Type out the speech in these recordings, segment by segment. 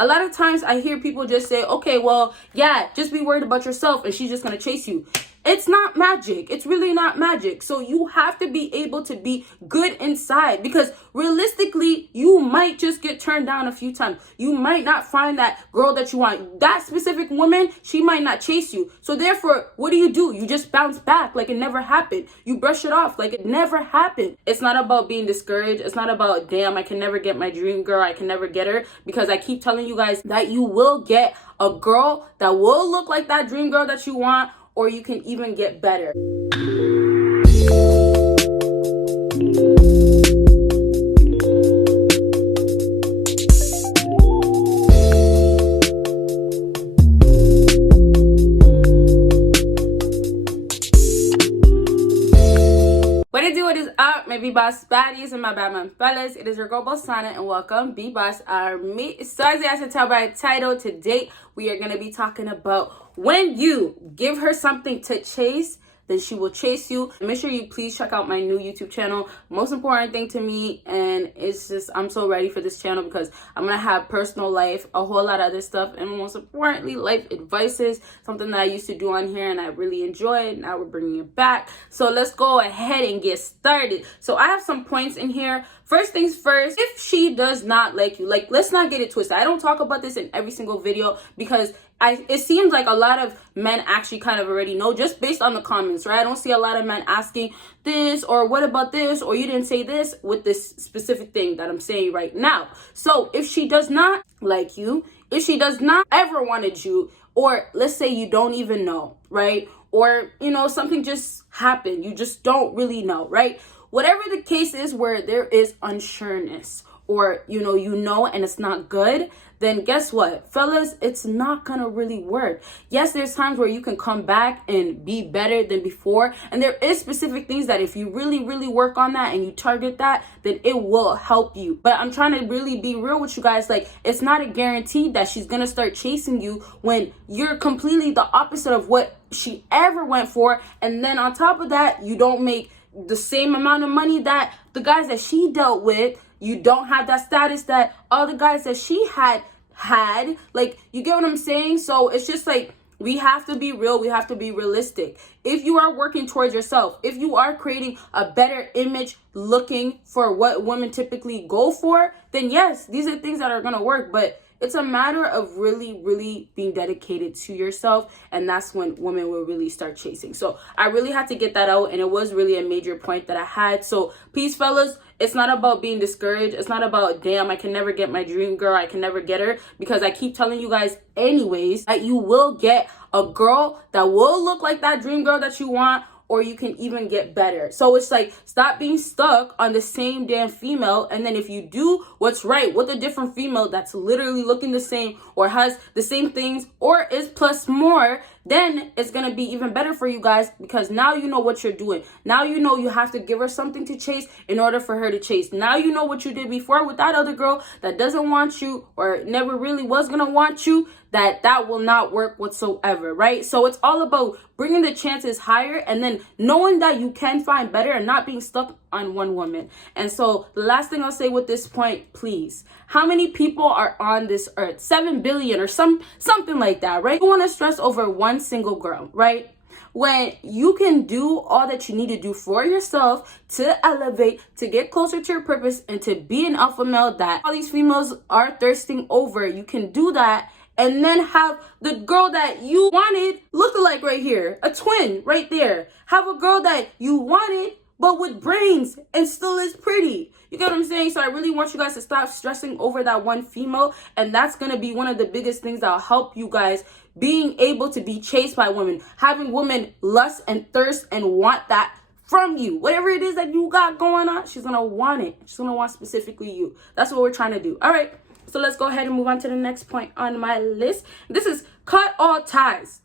A lot of times I hear people just say, okay, well, yeah, just be worried about yourself and she's just gonna chase you. It's not magic. It's really not magic. So you have to be able to be good inside, because realistically, you might just get turned down a few times. You might not find that girl that you want. That specific woman, she might not chase you. So therefore, what do? You just bounce back like it never happened. You brush it off like it never happened. It's not about being discouraged. It's not about, damn, I can never get my dream girl. I can never get her, because I keep telling you guys that you will get a girl that will look like that dream girl that you want, or you can even get better. What is up, my BBossBaddies and my Batman fellas? It is your girl Bosana, and welcome BBossArmy. So as you guys can tell by the title, today we are going to be talking about when you give her something to chase, then she will chase you. Make sure you please check out my new YouTube channel. Most important thing to me, and it's just, I'm so ready for this channel because I'm gonna have personal life, a whole lot of other stuff, and most importantly, life advices, something that I used to do on here and I really enjoyed. Now we're bringing it back. So let's go ahead and get started. So I have some points in here. First things first, if she does not like you, like, let's not get it twisted. I don't talk about this in every single video because it seems like a lot of men actually kind of already know just based on the comments, right? I don't see a lot of men asking this or what about this or you didn't say this with this specific thing that I'm saying right now. So if she does not like you, if she does not ever wanted you, or let's say you don't even know, right? Or, you know, something just happened. You just don't really know, right? Whatever the case is where there is unsureness, or, you know, and it's not good, then guess what, fellas, it's not gonna really work. Yes, there's times where you can come back and be better than before, and there is specific things that if you really work on that and you target that, then it will help you. But I'm trying to really be real with you guys. Like, it's not a guarantee that she's gonna start chasing you when you're completely the opposite of what she ever went for, and then on top of that, you don't make the same amount of money that the guys that she dealt with. You don't have that status that all the guys that she had. Like, you get what I'm saying? So it's just like, we have to be real. We have to be realistic. If you are working towards yourself, if you are creating a better image, looking for what women typically go for, then yes, these are things that are going to work. But it's a matter of really being dedicated to yourself, and that's when women will really start chasing. So I really had to get that out, and it was really a major point that I had. So please, fellas, it's not about being discouraged. It's not about, damn, I can never get my dream girl. I can never get her, because I keep telling you guys anyways that you will get a girl that will look like that dream girl that you want, or you can even get better. So it's like, stop being stuck on the same damn female. And then if you do what's right with a different female that's literally looking the same or has the same things or is plus more, then it's gonna be even better for you guys, because now you know what you're doing. Now you know you have to give her something to chase in order for her to chase. Now you know what you did before with that other girl that doesn't want you or never really was gonna want you, that will not work whatsoever, right? So it's all about bringing the chances higher, and then knowing that you can find better and not being stuck on one woman. And so the last thing I'll say with this point, please, how many people are on this earth? 7 billion or something like that, right? You want to stress over one single girl, right? When you can do all that you need to do for yourself to elevate, to get closer to your purpose, and to be an alpha male that all these females are thirsting over, you can do that. And then have the girl that you wanted look alike right here, a twin right there. Have a girl that you wanted, but with brains and still is pretty. You get what I'm saying? So I really want you guys to stop stressing over that one female. And that's going to be one of the biggest things that'll help you guys being able to be chased by women. Having women lust and thirst and want that from you. Whatever it is that you got going on, she's going to want it. She's going to want specifically you. That's what we're trying to do. All right. So let's go ahead and move on to the next point on my list. This is cut all ties.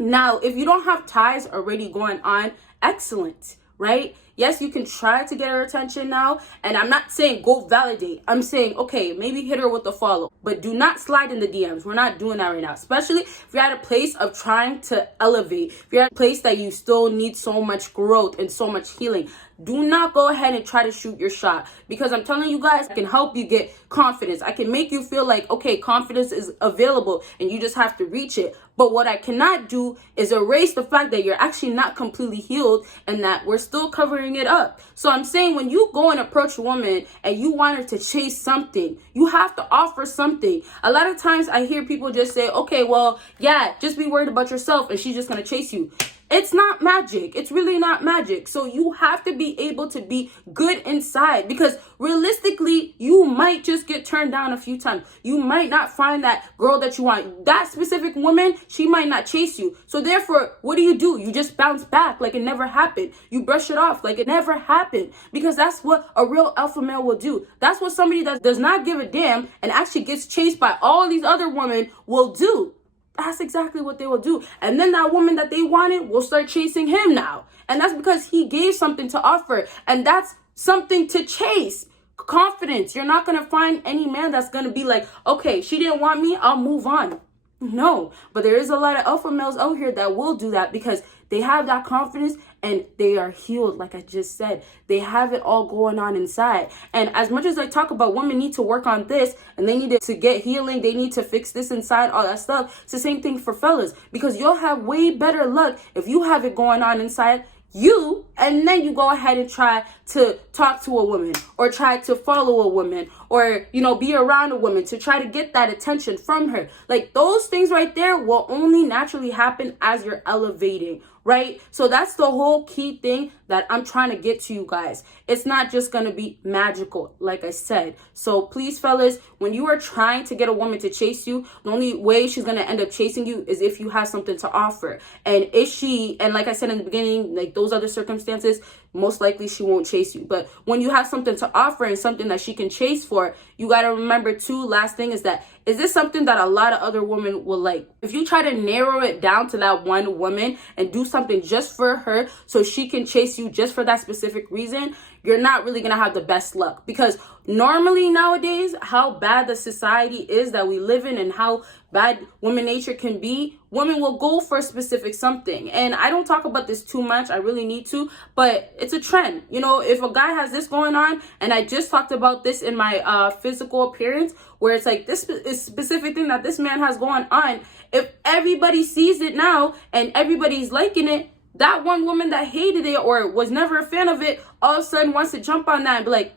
Now, if you don't have ties already going on, excellent, right? Yes, you can try to get her attention now. And I'm not saying go validate. I'm saying, okay, maybe hit her with a follow. But do not slide in the DMs. We're not doing that right now. Especially if you're at a place of trying to elevate. If you're at a place that you still need so much growth and so much healing. Do not go ahead and try to shoot your shot, because I'm telling you guys, I can help you get confidence. I can make you feel like, okay, confidence is available and you just have to reach it. But what I cannot do is erase the fact that you're actually not completely healed and that we're still covering it up. So I'm saying, when you go and approach a woman and you want her to chase something, you have to offer something. A lot of times I hear people just say, okay, well, yeah, just be worried about yourself and she's just going to chase you. It's not magic. It's really not magic. So you have to be able to be good inside, because realistically, you might just get turned down a few times. You might not find that girl that you want. That specific woman, she might not chase you. So therefore, what do? You just bounce back like it never happened. You brush it off like it never happened, because that's what a real alpha male will do. That's what somebody that does not give a damn and actually gets chased by all these other women will do. That's exactly what they will do. And then that woman that they wanted will start chasing him now. And that's because he gave something to offer. And that's something to chase. Confidence. You're not going to find any man that's going to be like, okay, she didn't want me, I'll move on. No. But there is a lot of alpha males out here that will do that, because they have that confidence and they are healed. Like I just said, they have it all going on inside. And as much as I talk about women need to work on this and they need to get healing, they need to fix this inside, all that stuff, it's the same thing for fellas, because you'll have way better luck if you have it going on inside you, and then you go ahead and try to talk to a woman or try to follow a woman or, be around a woman to try to get that attention from her. Like, those things right there will only naturally happen as you're elevating, right? So that's the whole key thing that I'm trying to get to you guys. It's not just going to be magical, like I said. So please, fellas, when you are trying to get a woman to chase you, the only way she's going to end up chasing you is if you have something to offer. And and like I said in the beginning, like those other circumstances, most likely she won't chase you. But when you have something to offer and something that she can chase for, you got to remember too, last thing is this something that a lot of other women will like? If you try to narrow it down to that one woman and do something just for her so she can chase you just for that specific reason, you're not really going to have the best luck. Because normally nowadays, how bad the society is that we live in and how bad woman nature can be, women will go for a specific something. And I don't talk about this too much. I really need to, but it's a trend. If a guy has this going on, and I just talked about this in my physical appearance, where it's like this is specific thing that this man has going on. If everybody sees it now and everybody's liking it, that one woman that hated it or was never a fan of it, all of a sudden wants to jump on that and be like,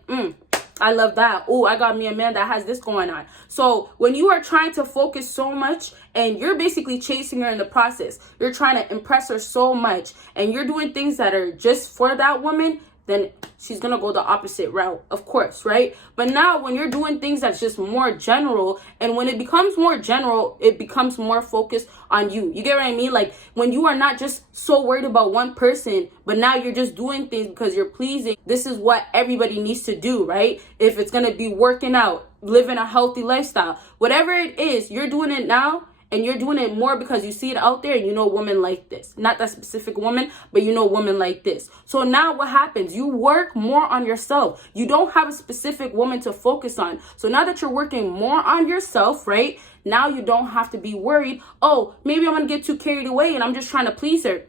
I love that. Oh, I got me a man that has this going on. So when you are trying to focus so much and you're basically chasing her in the process, you're trying to impress her so much and you're doing things that are just for that woman, then she's going to go the opposite route, of course, right? But now when you're doing things that's just more general, and when it becomes more general, it becomes more focused on you. You get what I mean? Like when you are not just so worried about one person, but now you're just doing things because you're pleasing. This is what everybody needs to do, right? If it's going to be working out, living a healthy lifestyle, whatever it is, you're doing it now. And you're doing it more because you see it out there and you know women like this. Not that specific woman, but you know women like this. So now what happens? You work more on yourself. You don't have a specific woman to focus on. So now that you're working more on yourself, right? Now you don't have to be worried, oh, maybe I'm going to get too carried away and I'm just trying to please her.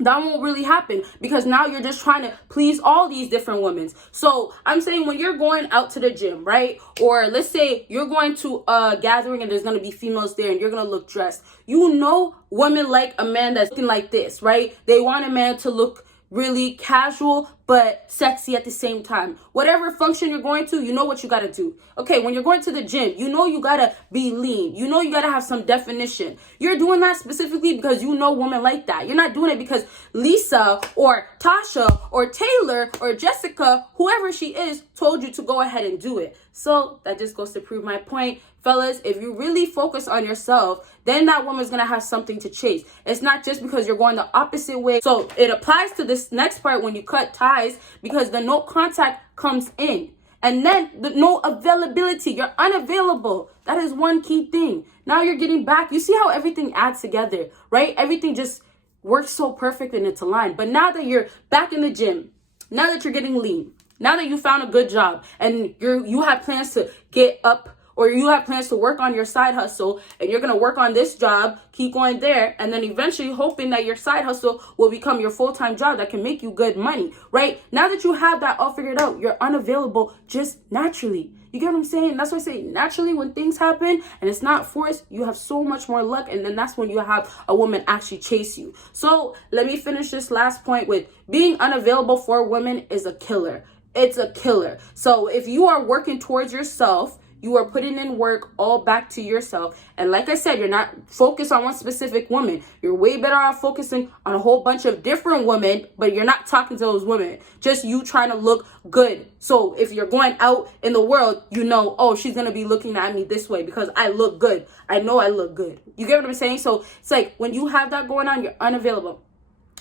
That won't really happen because now you're just trying to please all these different women. So I'm saying when you're going out to the gym, right? Or let's say you're going to a gathering and there's going to be females there and you're going to look dressed. Women like a man that's looking like this, right? They want a man to look really casual but sexy at the same time. Whatever function you're going to, you know what you got to do. Okay, when you're going to the gym, you know you got to be lean. You know you got to have some definition. You're doing that specifically because you know women like that. You're not doing it because Lisa or Tasha or Taylor or Jessica, whoever she is, told you to go ahead and do it. So that just goes to prove my point. Fellas, if you really focus on yourself, then that woman's going to have something to chase. It's not just because you're going the opposite way. So it applies to this next part when you cut ties, because the no contact comes in. And then the no availability, you're unavailable. That is one key thing. Now you're getting back. You see how everything adds together, right? Everything just works so perfect and it's aligned. But now that you're back in the gym, now that you're getting lean, now that you found a good job and you have plans to get up, or you have plans to work on your side hustle, and you're going to work on this job, keep going there, and then eventually hoping that your side hustle will become your full-time job that can make you good money, right? Now that you have that all figured out, you're unavailable just naturally. You get what I'm saying? That's why I say naturally when things happen and it's not forced, you have so much more luck, and then that's when you have a woman actually chase you. So let me finish this last point with being unavailable for women is a killer. It's a killer. So if you are working towards yourself, you are putting in work all back to yourself. And like I said, you're not focused on one specific woman. You're way better off focusing on a whole bunch of different women, but you're not talking to those women. Just you trying to look good. So if you're going out in the world, you know, oh, she's going to be looking at me this way because I look good. I know I look good. You get what I'm saying? So it's like when you have that going on, you're unavailable.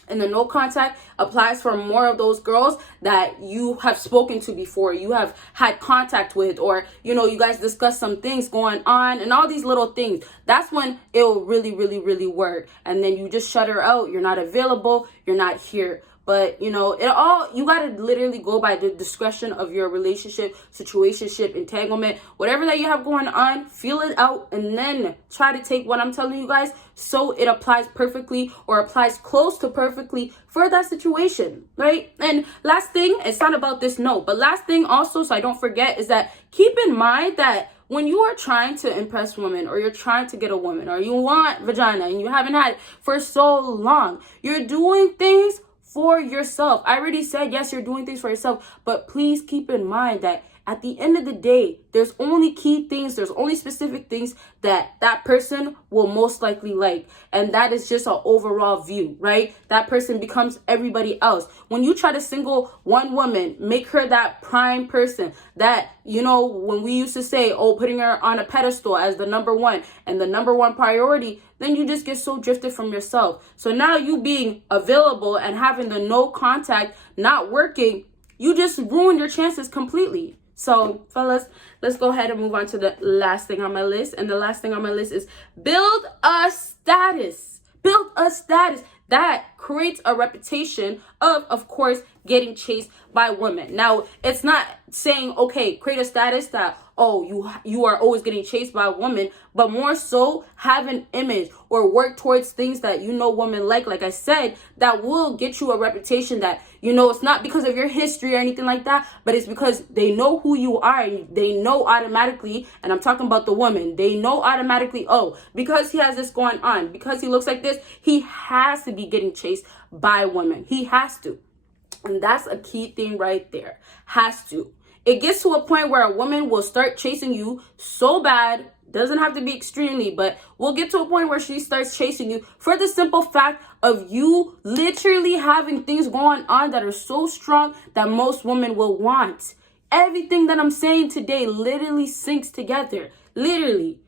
And the no contact applies for more of those girls that you have spoken to before, you have had contact with, or, you know, you guys discuss some things going on and all these little things. That's when it will really, really, really work. And then you just shut her out. You're not available. You're not here. But, you know, you got to literally go by the discretion of your relationship, situationship, entanglement, whatever that you have going on, feel it out, and then try to take what I'm telling you guys so it applies perfectly or applies close to perfectly for that situation, right? And last thing, it's not about this note, but last thing also, so I don't forget, is that keep in mind that when you are trying to impress women, or you're trying to get a woman, or you want vagina and you haven't had it for so long, you're doing things for yourself. I already said, yes, you're doing things for yourself, but please keep in mind that at the end of the day, there's only key things, there's only specific things that person will most likely like. And that is just an overall view, right? That person becomes everybody else. When you try to single one woman, make her that prime person that, you know, when we used to say, oh, putting her on a pedestal as the number one and the number one priority, then you just get so drifted from yourself. So now you being available and having the no contact not working, you just ruin your chances completely. So, fellas, let's go ahead and move on to the last thing on my list. And the last thing on my list is build a status. Build a status that creates a reputation of course, getting chased by women. Now, it's not saying, okay, create a status that, oh, you are always getting chased by a woman, but more so have an image or work towards things that you know women like I said, that will get you a reputation that, you know, it's not because of your history or anything like that, but it's because they know who you are. And they know automatically, and I'm talking about the woman, they know automatically, oh, because he has this going on, because he looks like this, he has to be getting chased by women. He has to. And that's a key thing right there. Has to. It gets to a point where a woman will start chasing you so bad, doesn't have to be extremely, but we'll get to a point where she starts chasing you for the simple fact of you literally having things going on that are so strong that most women will want. Everything that I'm saying today literally syncs together. Literally.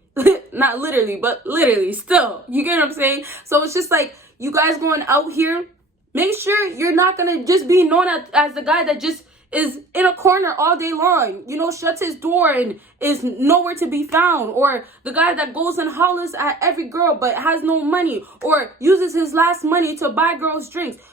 Not literally, but literally still. You get what I'm saying? So it's just like, you guys going out here, make sure you're not going to just be known as the guy that just is in a corner all day long, you know, shuts his door and is nowhere to be found, or the guy that goes and hollers at every girl but has no money, or uses his last money to buy girls drinks.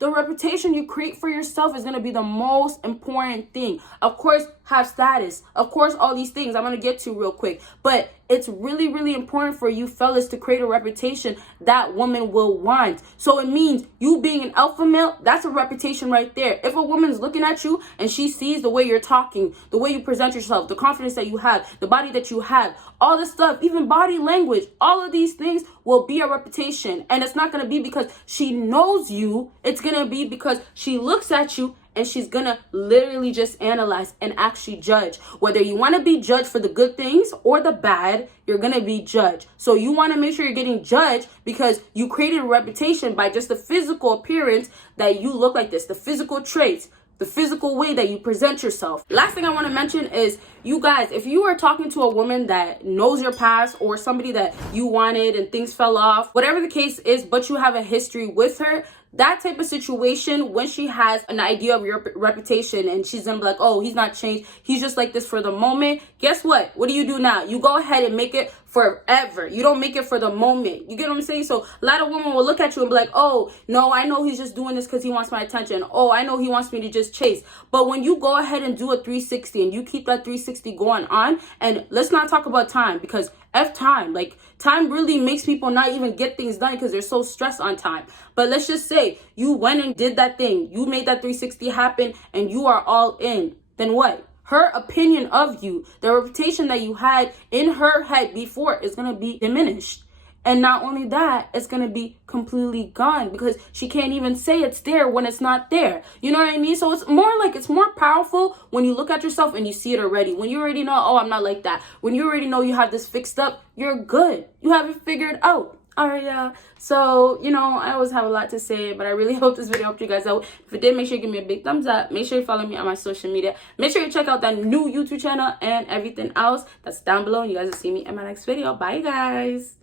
The reputation you create for yourself is going to be the most important thing. Of course, have status. Of course, all these things I'm going to get to real quick. But it's really, really important for you fellas to create a reputation that women will want. So it means you being an alpha male, that's a reputation right there. If a woman's looking at you and she sees the way you're talking, the way you present yourself, the confidence that you have, the body that you have, all this stuff, even body language, all of these things will be a reputation. And it's not going to be because she knows you. It's going to be because she looks at you and she's going to literally just analyze and actually judge. Whether you want to be judged for the good things or the bad, you're going to be judged. So you want to make sure you're getting judged because you created a reputation by just the physical appearance that you look like this, the physical traits, the physical way that you present yourself. Last thing I want to mention is, you guys, if you are talking to a woman that knows your past or somebody that you wanted and things fell off, whatever the case is, but you have a history with her, that type of situation, when she has an idea of your reputation and she's gonna be like, oh, he's not changed, he's just like this for the moment, guess what? What do you do now? You go ahead and make it forever. You don't make it for the moment. You get what I'm saying? So a lot of women will look at you and be like, oh, no, I know he's just doing this because he wants my attention. Oh, I know he wants me to just chase. But when you go ahead and do a 360 and you keep that 360 going on, and let's not talk about time, because F time. Like, time really makes people not even get things done because they're so stressed on time. But let's just say you went and did that thing. You made that 360 happen and you are all in. Then what? Her opinion of you, the reputation that you had in her head before, is going to be diminished. And not only that, it's going to be completely gone because she can't even say it's there when it's not there. You know what I mean? So it's more powerful when you look at yourself and you see it already. When you already know, oh, I'm not like that. When you already know you have this fixed up, you're good. You have it figured out. All right, yeah. So, I always have a lot to say, but I really hope this video helped you guys out. If it did, make sure you give me a big thumbs up. Make sure you follow me on my social media. Make sure you check out that new YouTube channel and everything else that's down below. And you guys will see me in my next video. Bye, guys.